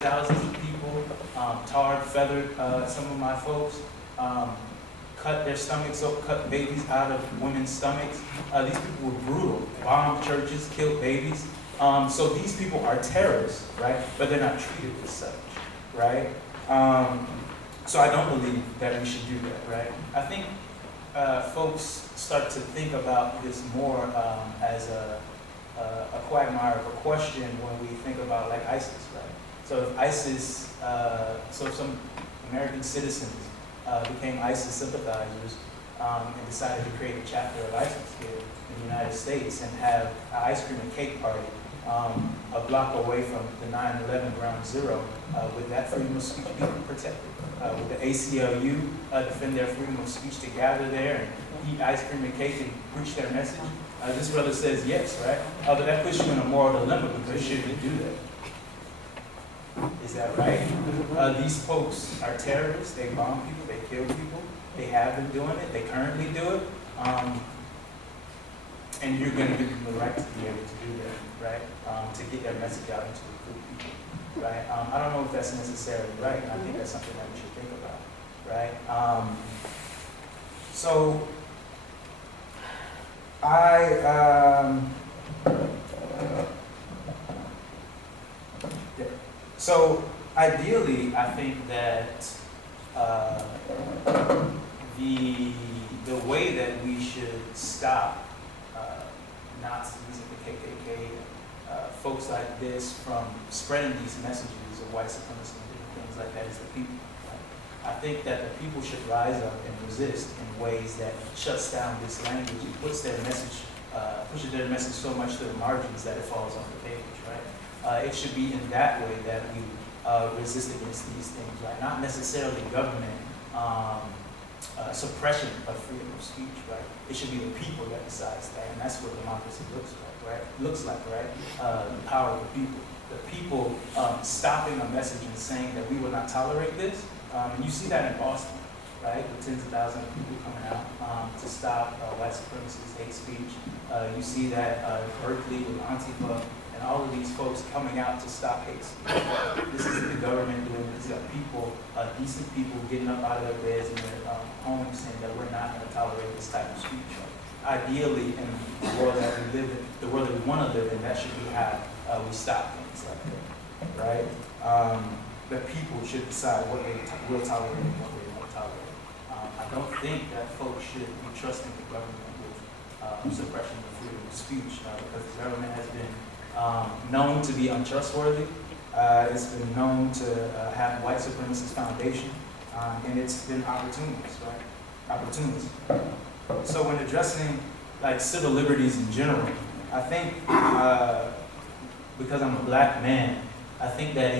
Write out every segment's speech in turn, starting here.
thousands of people, tarred, feathered some of my folks, cut their stomachs up, cut babies out of women's stomachs. These people were brutal, bombed churches, killed babies. So these people are terrorists, right? But they're not treated as such, right? So I don't believe that we should do that, right? I think folks start to think about this more as a quagmire of a question when we think about like ISIS, right? So if ISIS, so if some American citizens became ISIS sympathizers and decided to create a chapter of ISIS here in the United States and have an ice cream and cake party a block away from the 9/11 ground zero, would that freedom of speech be protected? Would the ACLU defend their freedom of speech to gather there and eat ice cream and cake and preach their message? This brother says yes, right? But that puts you in a moral dilemma because should we do that? Is that right? These folks are terrorists. They bomb people. They kill people. They have been doing it. They currently do it. And you're going to give them the right to be able to do that, right? To get their message out and to recruit people, right? I don't know if that's necessarily right, and I think that's something that we should think about, right? So ideally, I think that the way that we should stop Nazis and the KKK, folks like this from spreading these messages of white supremacy and different things like that is the people. Right? I think that the people should rise up and resist in ways that shuts down this language and pushes their message so much to the margins that it falls off the page, right? It should be in that way that we resist against these things, right? Not necessarily government suppression of freedom of speech, right? It should be the people that decides that, and that's what democracy looks like, right? The power of the people. The people stopping a message and saying that we will not tolerate this, and you see that in Boston, right? With tens of thousands of people coming out to stop white supremacist hate speech. You see that in Berkeley with Antifa and all of these folks coming out to stop hate speech. This is the government doing this. These are people, decent people getting up out of their beds and their homes saying that we're not going to tolerate this type of speech. Ideally, in the world that we live in, the world that we want to live in, that should be how we stop things like that, right? The people should decide what they will tolerate and what they won't tolerate. I don't think that folks should be trusting the government with suppression of freedom of speech because the government has been known to be untrustworthy. It's been known to have white supremacist foundation, and it's been opportunist, right? Opportunist. So when addressing like civil liberties in general, I think because I'm a black man, I think that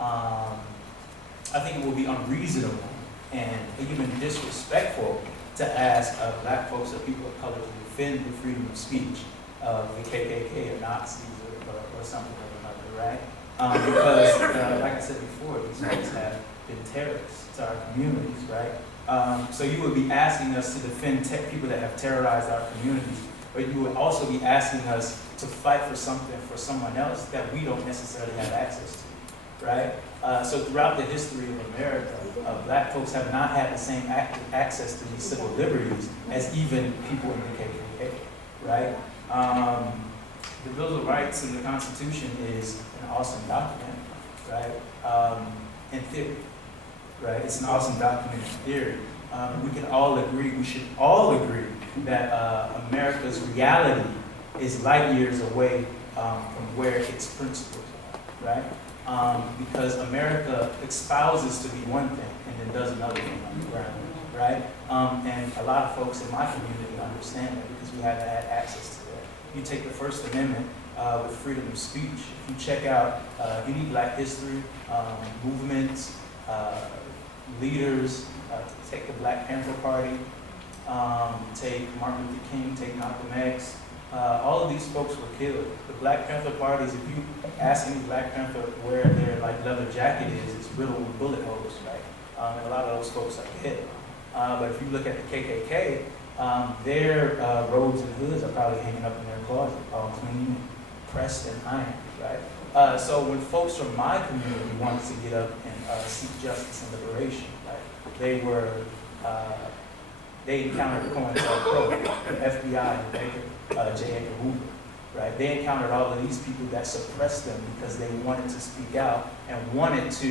I think it would be unreasonable and even disrespectful to ask black folks or people of color to defend the freedom of speech of the KKK or Nazis or something or another, right? Because, like I said before, these folks have been terrorists to our communities, right? So you would be asking us to defend people that have terrorized our communities, but you would also be asking us to fight for something for someone else that we don't necessarily have access to, right? So throughout the history of America, black folks have not had the same access to these civil liberties as even people in the KKK, right? The Bill of Rights and the Constitution is an awesome document, right? In theory, right? It's an awesome document in theory. We can all agree, we should all agree that America's reality is light years away from where its principles are, right? Because America espouses to be one thing and then does another thing on the ground, right? And a lot of folks in my community understand that because we haven't had access to that. You take the First Amendment with freedom of speech. If you check out any black history, movements, leaders, take the Black Panther Party, take Martin Luther King, take Malcolm X, all of these folks were killed. The Black Panther parties, if you ask any Black Panther where their like leather jacket is, it's riddled with bullet holes, right? And a lot of those folks are dead. But if you look at the KKK, their robes and hoods are probably hanging up in their closet, all clean, pressed and ironed, right? So when folks from my community wanted to get up and seek justice and liberation, right, they encountered COINTELPRO, the FBI, J. Edgar Hoover, right? They encountered all of these people that suppressed them because they wanted to speak out and wanted to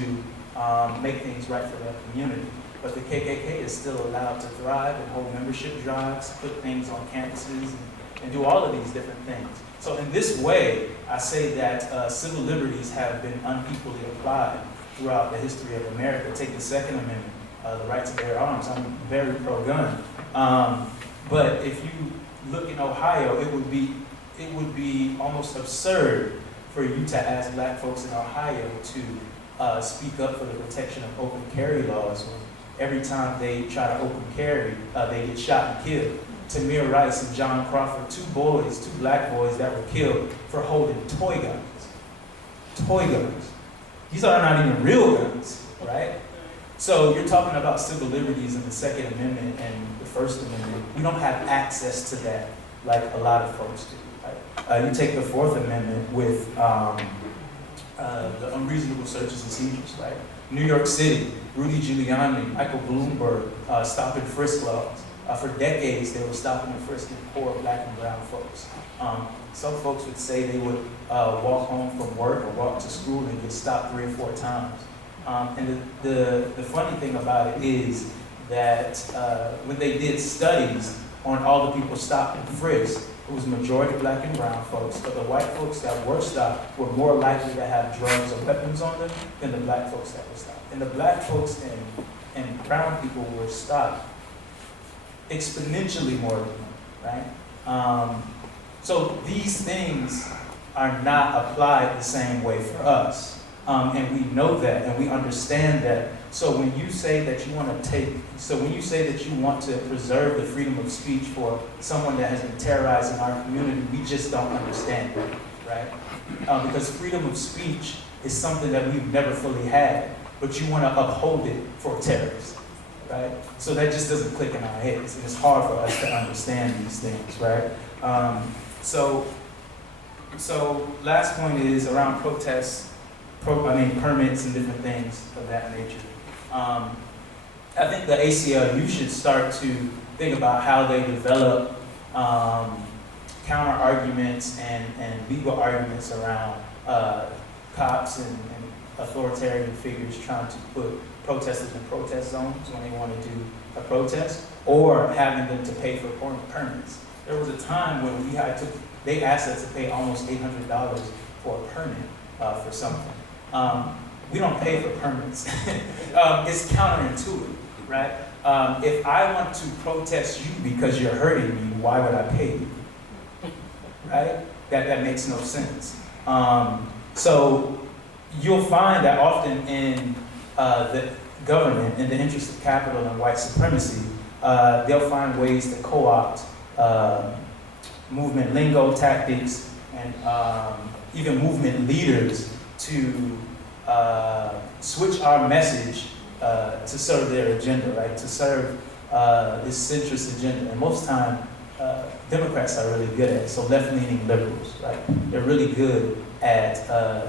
make things right for their community. But the KKK is still allowed to thrive and hold membership drives, put things on campuses, and do all of these different things. So in this way, I say that civil liberties have been unequally applied throughout the history of America. Take the Second Amendment, the right to bear arms. I'm very pro-gun. But if you look in Ohio, it would be almost absurd for you to ask black folks in Ohio to speak up for the protection of open carry laws when every time they try to open carry, they get shot and killed. Tamir Rice and John Crawford, two black boys that were killed for holding toy guns. Toy guns. These are not even real guns, right? So you're talking about civil liberties in the Second Amendment and the First Amendment. We don't have access to that like a lot of folks do. Right? You take the Fourth Amendment with the unreasonable searches and seizures, right? New York City, Rudy Giuliani, Michael Bloomberg, stop and frisk laws. For decades, they were stopping and frisking poor black and brown folks. Some folks would say they would walk home from work or walk to school and get stopped 3 or 4 times. And the funny thing about it is that when they did studies on all the people stopped and frisked, it was majority black and brown folks, but the white folks that were stopped were more likely to have drugs or weapons on them than the black folks that were stopped. And the black folks and brown people were stopped exponentially more than them, right? So these things are not applied the same way for us. And we know that and we understand that. So when you say that you want to preserve the freedom of speech for someone that has been terrorizing our community, we just don't understand it, right? Because freedom of speech is something that we've never fully had, but you want to uphold it for terrorists, right? So that just doesn't click in our heads, and it's hard for us to understand these things, right? So last point is around protests, permits and different things of that nature. I think the ACLU should start to think about how they develop counter arguments and legal arguments around cops and authoritarian figures trying to put protesters in protest zones when they want to do a protest, or having them to pay for permits. There was a time when they asked us to pay almost $800 for a permit for something. We don't pay for permits. It's counterintuitive, right? If I want to protest you because you're hurting me, why would I pay you? Right? That makes no sense. So you'll find that often in the government, in the interest of capital and white supremacy, they'll find ways to co-opt movement lingo, tactics, and even movement leaders to switch our message to serve their agenda, right? To serve this centrist agenda. And most time, Democrats are really good at it. So left-leaning liberals, right? They're really good at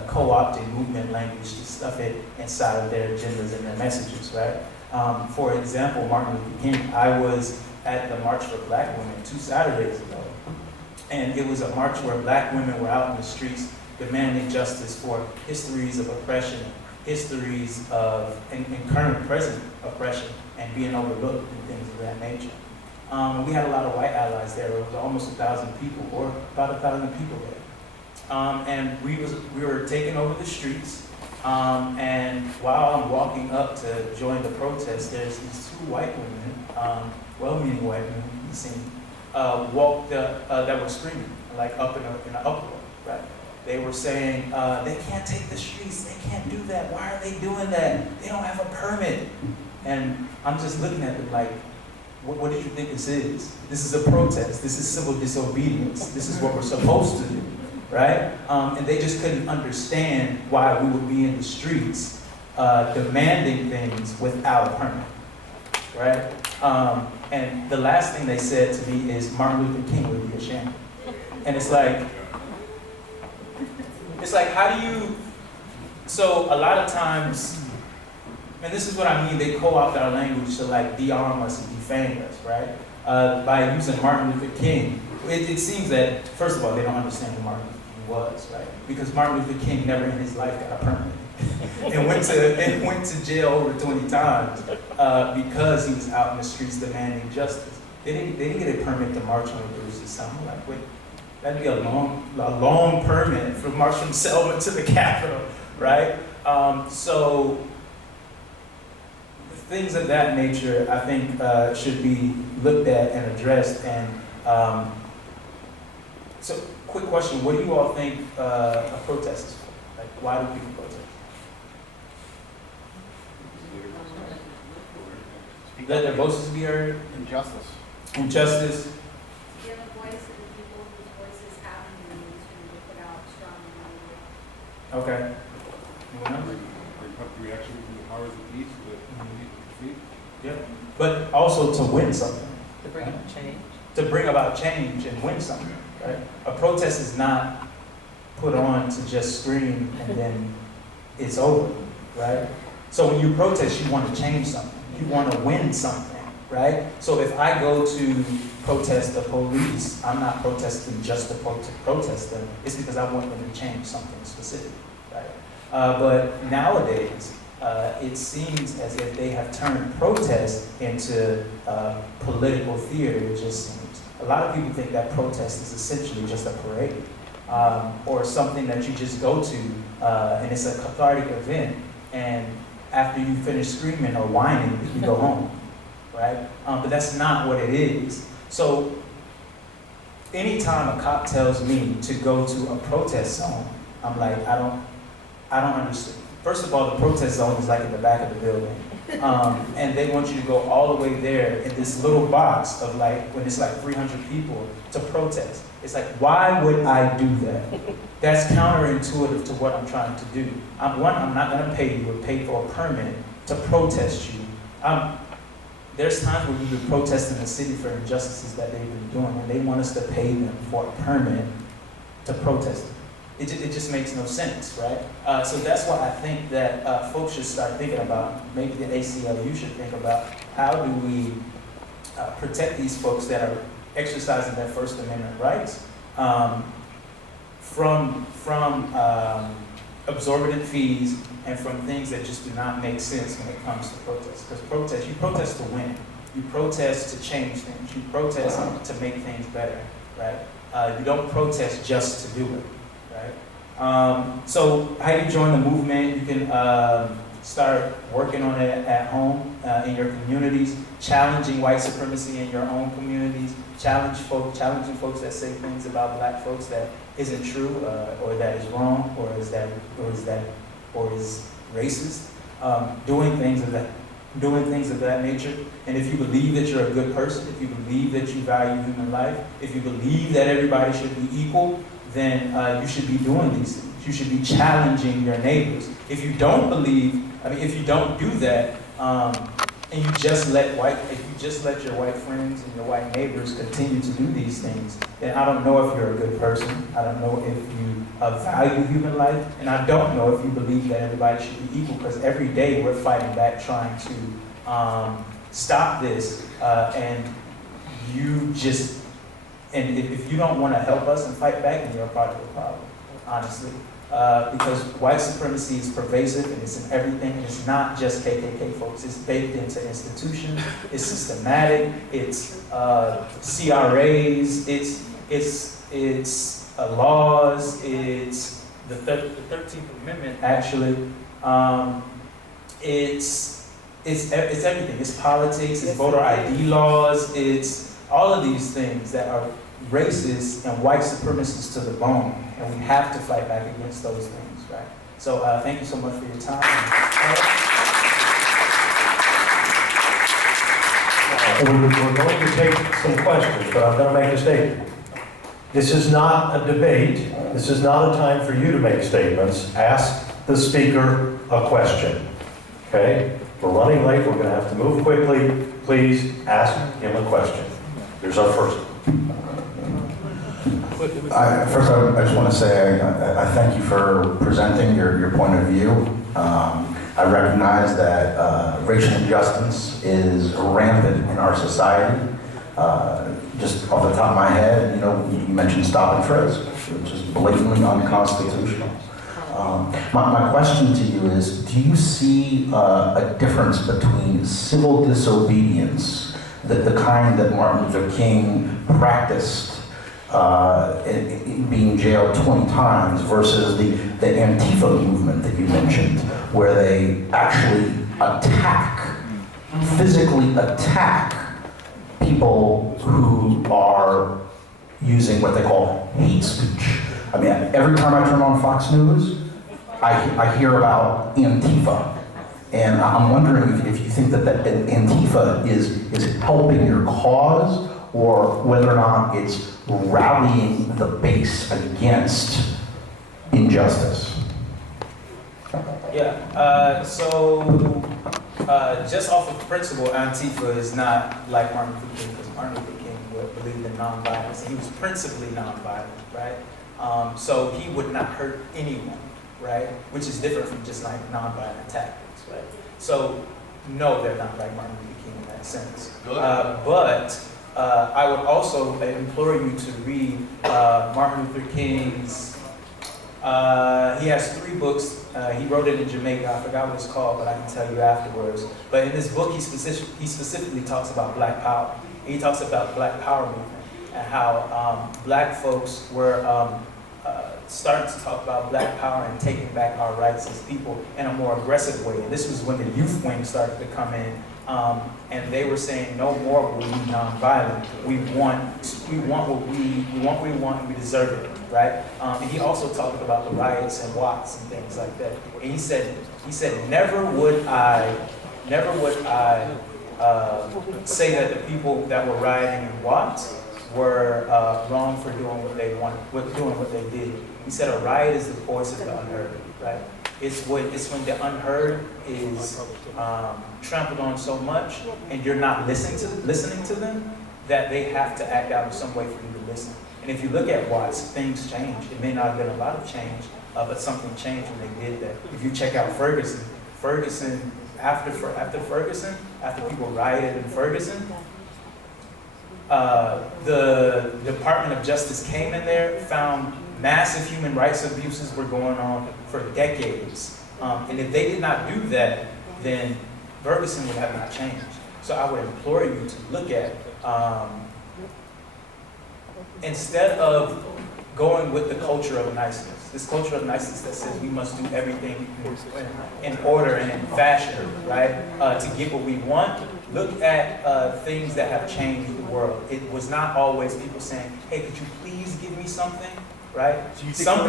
co-opting movement language to stuff it inside of their agendas and their messages, right? For example, Martin Luther King, I was at the March for Black Women 2 Saturdays ago. And it was a march where black women were out in the streets demanding justice for histories of oppression, histories of and current present oppression and being overlooked and things of that nature. We had a lot of white allies there. There was almost 1,000 people, or about 1,000 people there. And we were taking over the streets. And while I'm walking up to join the protest, there's these 2 white women, well-meaning white women, you see, walked that were screaming, like up in an uproar, right? They were saying, they can't take the streets, they can't do that, why are they doing that? They don't have a permit. And I'm just looking at them like, what did you think this is? This is a protest, this is civil disobedience, this is what we're supposed to do, right? And they just couldn't understand why we would be in the streets demanding things without a permit, right? And the last thing they said to me is Martin Luther King would be ashamed. And it's like it's like, how do you, so a lot of times, and this is what I mean, they co-opt our language to like de-arm us and defame us, right? By using Martin Luther King. It seems that, first of all, they don't understand who Martin Luther King was, right? Because Martin Luther King never in his life got a permit. and went to jail over 20 times because he was out in the streets demanding justice. They didn't get a permit to march on the bridge this summer. Like, wait, that'd be a long permit from march from Selma to the Capitol, right? So things of that nature, I think, should be looked at and addressed. And so, quick question: what do you all think a protest is for? Like, why do people protest? Let their voices be heard. Injustice. Injustice. To give a voice to the people whose voices haven't been used and to put out strong language. Okay. Anyone else? Reaction from the powers of peace to defeat. Yeah. But also to win something. To bring about change. To bring about change and win something. Right? A protest is not put on to just scream and then it's over. Right? So when you protest, you want to change something. You want to win something, right? So if I go to protest the police, I'm not protesting just to protest them. It's because I want them to change something specific, right? But nowadays, it seems as if they have turned protest into political theater, it just seems. A lot of people think that protest is essentially just a parade or something that you just go to and it's a cathartic event, and after you finish screaming or whining, you go home, right? But that's not what it is. So anytime a cop tells me to go to a protest zone, I'm like, I don't understand. First of all, the protest zone is like in the back of the building. And they want you to go all the way there in this little box of like, when it's like 300 people to protest. It's like, why would I do that? That's counterintuitive to what I'm trying to do. I'm not gonna pay you or pay for a permit to protest you. There's times where we've been protesting the city for injustices that they've been doing, and they want us to pay them for a permit to protest them. It just makes no sense, right? So that's why I think that folks should start thinking about, maybe the ACLU should think about, how do we protect these folks that are exercising their First Amendment rights from exorbitant fees and from things that just do not make sense when it comes to protest. Because you protest to win. You protest to change things. You protest to make things better, right? You don't protest just to do it. Right? So how you join the movement, you can start working on it at home, in your communities, challenging white supremacy in your own communities, challenging folks that say things about black folks that isn't true, or that is wrong, or is racist, doing things of that nature. And if you believe that you're a good person, if you believe that you value human life, if you believe that everybody should be equal, then you should be doing these things. You should be challenging your neighbors. If you don't if you don't do that, and you just let your white friends and your white neighbors continue to do these things, then I don't know if you're a good person. I don't know if you value human life, and I don't know if you believe that everybody should be equal, because every day we're fighting back trying to stop this, and if you don't want to help us and fight back, then you're a part of the problem, honestly. Because white supremacy is pervasive and it's in everything. And it's not just KKK folks. It's baked into institutions. It's systematic. It's CRAs. It's laws. It's the 13th Amendment. Actually, it's everything. It's politics. It's voter ID laws. It's all of these things that are racist and white supremacists to the bone, and we have to fight back against those things, right? So thank you so much for your time. We're going to take some questions, but I'm going to make a statement. This is not a debate. This is not a time for you to make statements. Ask the speaker a question, okay? We're running late. We're going to have to move quickly. Please ask him a question. Here's our first one. First, I just want to say I thank you for presenting your point of view. I recognize that racial injustice is rampant in our society. Just off the top of my head, you mentioned stop and frisk, which is blatantly unconstitutional. My question to you is, do you see a difference between civil disobedience, the kind that Martin Luther King practiced, being jailed 20 times, versus the Antifa movement that you mentioned, where they actually physically attack people who are using what they call hate speech? I mean, every time I turn on Fox News, I hear about Antifa. And I'm wondering if you think that Antifa is helping your cause, or whether or not it's rallying the base against injustice. Yeah, just off of principle, Antifa is not like Martin Luther King, because Martin Luther King believed in nonviolence. He was principally nonviolent, right? So he would not hurt anyone, right? Which is different from just like nonviolent tactics, right? So no, they're not like Martin Luther King in that sense. But I would also implore you to read Martin Luther King's, he has 3 books. He wrote it in Jamaica. I forgot what it's called, but I can tell you afterwards. But in this book, he specifically talks about Black Power. He talks about Black Power movement and how Black folks were starting to talk about Black Power and taking back our rights as people in a more aggressive way. And this was when the youth wing started to come in, and they were saying, no more will we be nonviolent. We want what we want, and we deserve it, right? And he also talked about the riots and Watts and things like that. And he said, never would I say that the people that were rioting in Watts were wrong for doing what they wanted, doing what they did. He said a riot is the voice of the unheard, right? It's when the unheard is trampled on so much, and you're not listening to them, that they have to act out in some way for you to listen. And if you look at Watts, things changed. It may not have been a lot of change, but something changed when they did that. If you check out Ferguson, after people rioted in Ferguson, the Department of Justice came in there, found massive human rights abuses were going on for decades. And if they did not do that, then Ferguson would have not changed. So I would implore you to look at, instead of going with the culture of niceness, this culture of niceness that says we must do everything in order and in fashion, right, to get what we want, look at things that have changed the world. It was not always people saying, hey, could you please give me something, right? Some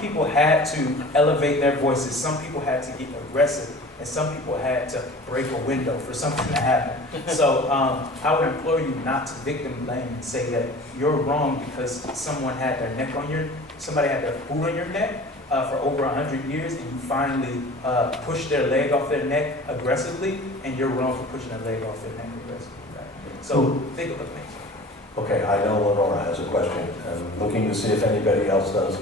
people had to elevate their voices. Some people had to get aggressive. And some people had to break a window for something to happen. So I would implore you not to victim blame and say that you're wrong because somebody had their foot on your neck for over 100 years, and you finally pushed their leg off their neck aggressively, and you're wrong for pushing their leg off their neck aggressively. Right? So think of the things. Okay, I know Lenora has a question. I'm looking to see if anybody else does.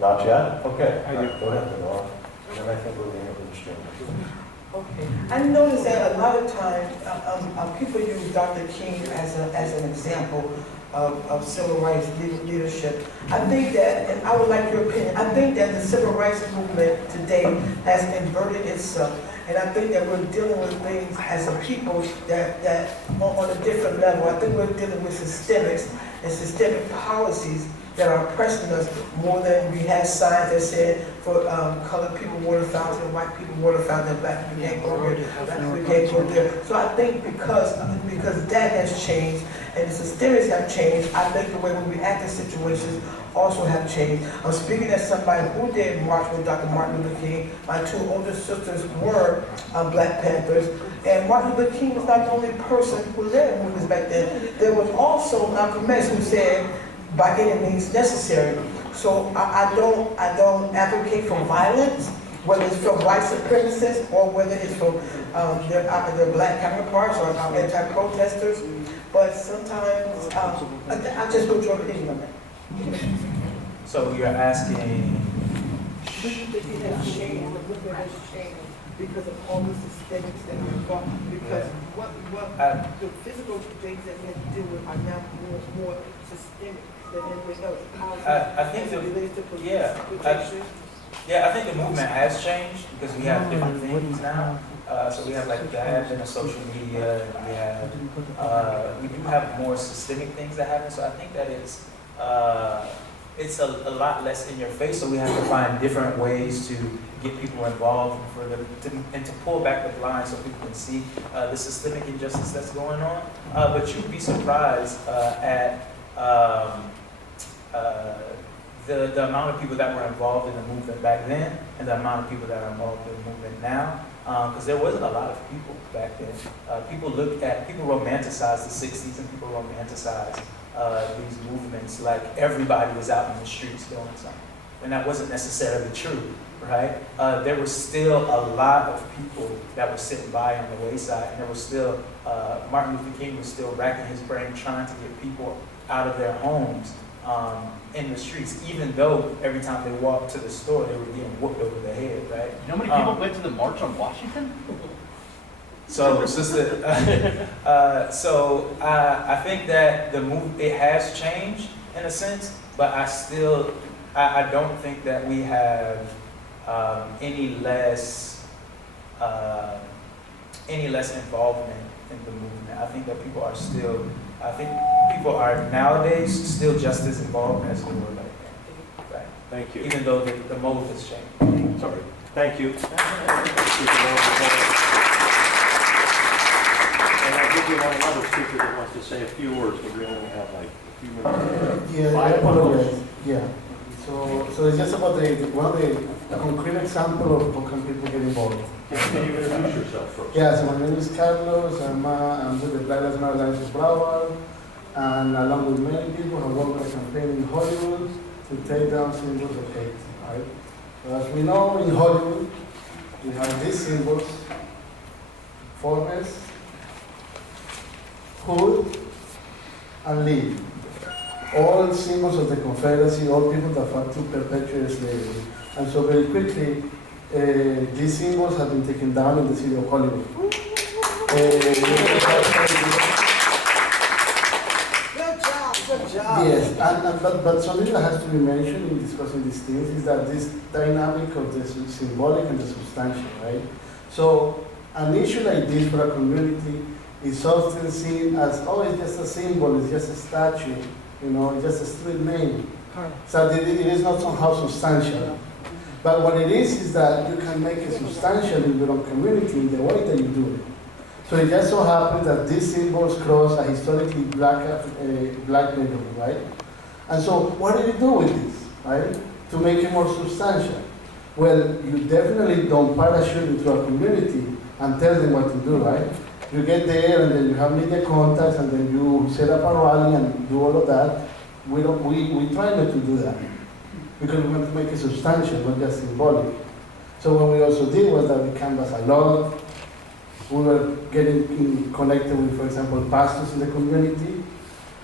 Not yet? Okay. I do. Go ahead, Lenora. And then I think we're going to exchange. Okay. I noticed that a lot of times people use Dr. King as an example of civil rights leadership. I think that, and I would like your opinion, I think that the civil rights movement today has inverted itself. And I think that we're dealing with things as a people that on a different level. I think we're dealing with systemics and systemic policies that are oppressing us more than we had signs that said for colored people water fountain, white people water fountain, black people can't go here, black people can't go there. So I think because that has changed and the systemics have changed, I think the way we react to situations also have changed. I'm speaking as somebody who did march with Dr. Martin Luther King. My 2 older sisters were Black Panthers. And Martin Luther King was not the only person who led movements back then. There was also Malcolm X who said, by any means necessary. So I don't advocate for violence, whether it's from white supremacists or whether it's from their black counterparts or anti-protesters. But sometimes, I just want your opinion on that. So you're asking, Do you think it has changed, the movement has changed because of all the systemics that are involved? Because what the physical things that we have to deal with are now more systemic than anything else. I think As it relates to police yeah, protection. yeah, I think the movement has changed because we have different things now. So we have like the advent of social media, and we have, we do have more systemic things that happen. So I think that it's a lot less in your face. So we have to find different ways to get people involved and for them and to pull back the blinds so people can see the systemic injustice that's going on. But you'd be surprised at the amount of people that were involved in the movement back then and the amount of people that are involved in the movement now. Because there wasn't a lot of people back then. People romanticize the 60s and people romanticize these movements like everybody was out in the streets doing something. And that wasn't necessarily true, right? There was still a lot of people that were sitting by on the wayside, and there was still, Martin Luther King was still racking his brain trying to get people out of their homes in the streets, even though every time they walked to the store, they were getting whooped over the head, right? You know how many people went to the March on Washington? So, sister, I think that it has changed in a sense, but I don't think that we have any less involvement in the movement. I think that people are nowadays still just as involved as they were back then, right? Thank you. Even though the mode has changed. Sorry. Thank you. And I think we have another speaker that wants to say a few words, but we only have like a few minutes. Yeah, I apologize. Yeah. So it's just about a concrete example of how can people get involved. Can you introduce yourself first? Yeah, so my name is Carlos. I'm with the Black Lives Matter Alliance Broward, and along with many people, have worked on a campaign in Hollywood to take down symbols of hate. Right? So as we know, in Hollywood, we have these symbols: Forbes, Hood, and Lee. All symbols of the Confederacy, all people that fought to perpetuate slavery. And so very quickly, these symbols have been taken down in the city of Hollywood. Good job. Yes, but something that has to be mentioned in discussing these things is that this dynamic of the symbolic and the substantial, right? So an issue like this for a community is often seen as, oh, it's just a symbol, it's just a statue, you know, it's just a street name. So it is not somehow substantial. But what it is that you can make it substantial in your own community in the way that you do it. So it just so happens that these symbols cross a historically black neighborhood, right? And so what do you do with this, right? To make it more substantial? Well, you definitely don't parachute into a community and tell them what to do, right? You get there and then you have media contacts and then you set up a rally and do all of that. We try not to do that because we want to make it substantial, not just symbolic. So what we also did was that we canvassed a lot. We were getting connected with, for example, pastors in the community.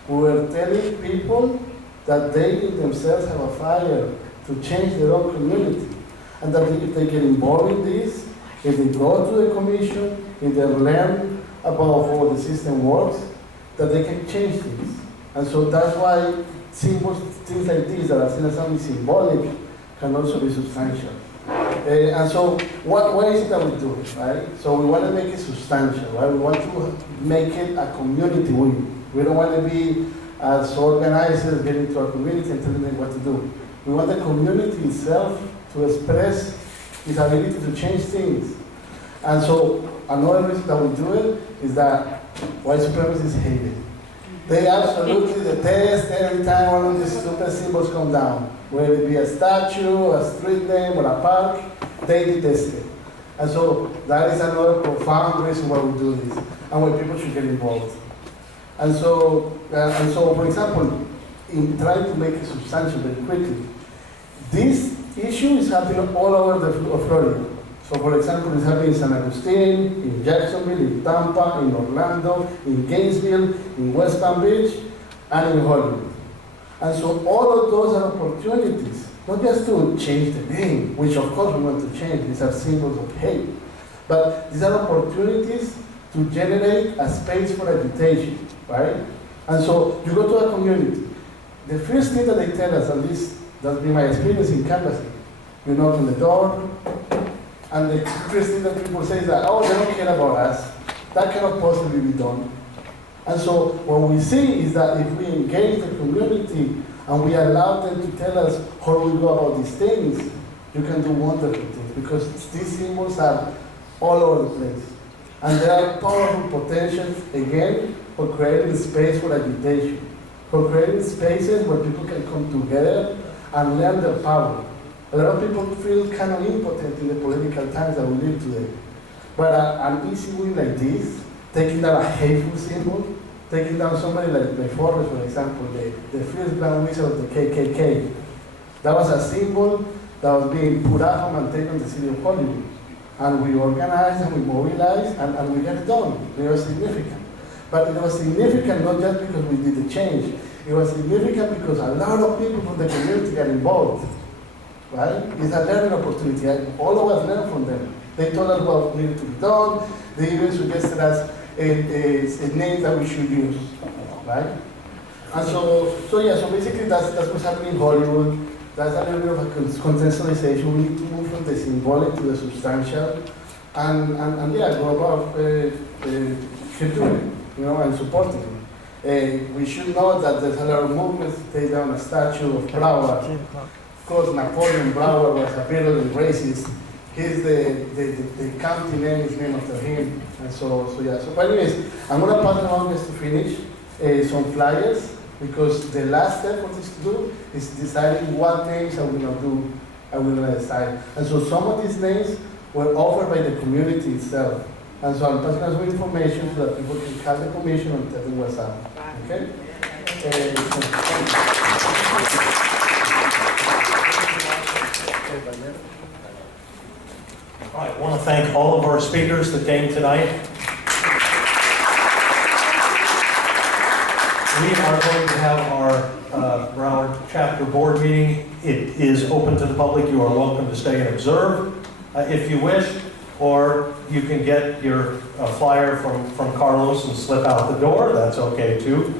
We were telling people that they themselves have a fire to change their own community. And that if they get involved in this, if they go to the commission, if they learn about how the system works, that they can change things. And so that's why symbols, things like this that are seen as something symbolic can also be substantial. And so what is it that we do, right? So we want to make it substantial, right? We want to make it a community win. We don't want to be as organizers get into our community and telling them what to do. We want the community itself to express its ability to change things. And so another reason that we do it is that white supremacists hate it. They absolutely detest every time one of these stupid symbols come down. Whether it be a statue, a street name, or a park, they detest it. And so that is another profound reason why we do this, and why people should get involved. And so for example, in trying to make it substantial very quickly, this issue is happening all over Florida. So for example, it's happening in San Agustin, in Jacksonville, in Tampa, in Orlando, in Gainesville, in West Palm Beach, and in Hollywood. And so all of those are opportunities, not just to change the name, which of course we want to change, these are symbols of hate, but these are opportunities to generate a space for agitation, right? And so you go to a community, the first thing that they tell us, at least that's been my experience in canvassing, you knock on the door, and the first thing that people say is that, oh, they don't care about us, that cannot possibly be done. And so what we see is that if we engage the community and we allow them to tell us how we go about these things, you can do wonderful things, because these symbols are all over the place. And there are powerful potentials, again, for creating space for agitation, for creating spaces where people can come together and learn their power. A lot of people feel kind of impotent in the political times that we live today. But an easy win like this, taking down a hateful symbol, taking down somebody like Forbes, for example, the first Grand Wizard of the KKK, that was a symbol that was being put out and taken to the city of Hollywood. And we organized and we mobilized and we got it done. It was significant. But it was significant not just because we did the change. It was significant because a lot of people from the community got involved. Right? It's a learning opportunity. All of us learned from them. They told us what needed to be done. They even suggested us a name that we should use. Right? And so basically that's what's happening in Hollywood. That's a little bit of a contextualization. We need to move from the symbolic to the substantial, and go about keep doing it, and supporting it. We should know that there's a lot of movements to take down a statue of Broward. Of course, Napoleon Broward was a virulent racist. He's the county name is named after him, and so. But anyways, I'm gonna pass it on just to finish some flyers. Because the last step for this to do is deciding what names I will not do, I will not decide. And so some of these names were offered by the community itself. And so I'm passing out some information so that people can call the commission and tell them what's up. Okay? All right, I want to thank all of our speakers that came tonight. We are going to have our Broward chapter board meeting. It is open to the public. You are welcome to stay and observe if you wish, or you can get your flyer from Carlos and slip out the door. That's okay too.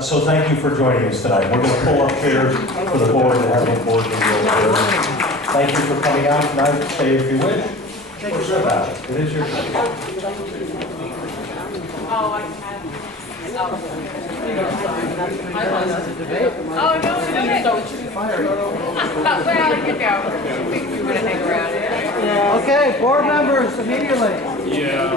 So thank you for joining us tonight. We're going to pull up chairs for the board and have the board meeting over. Thank you for coming out tonight. Stay if you wish. Or slip out. It is your turn. Oh, I have. Oh, no, so it should be fired. Well, we're gonna hang around. Okay, board members, immediately. Yeah.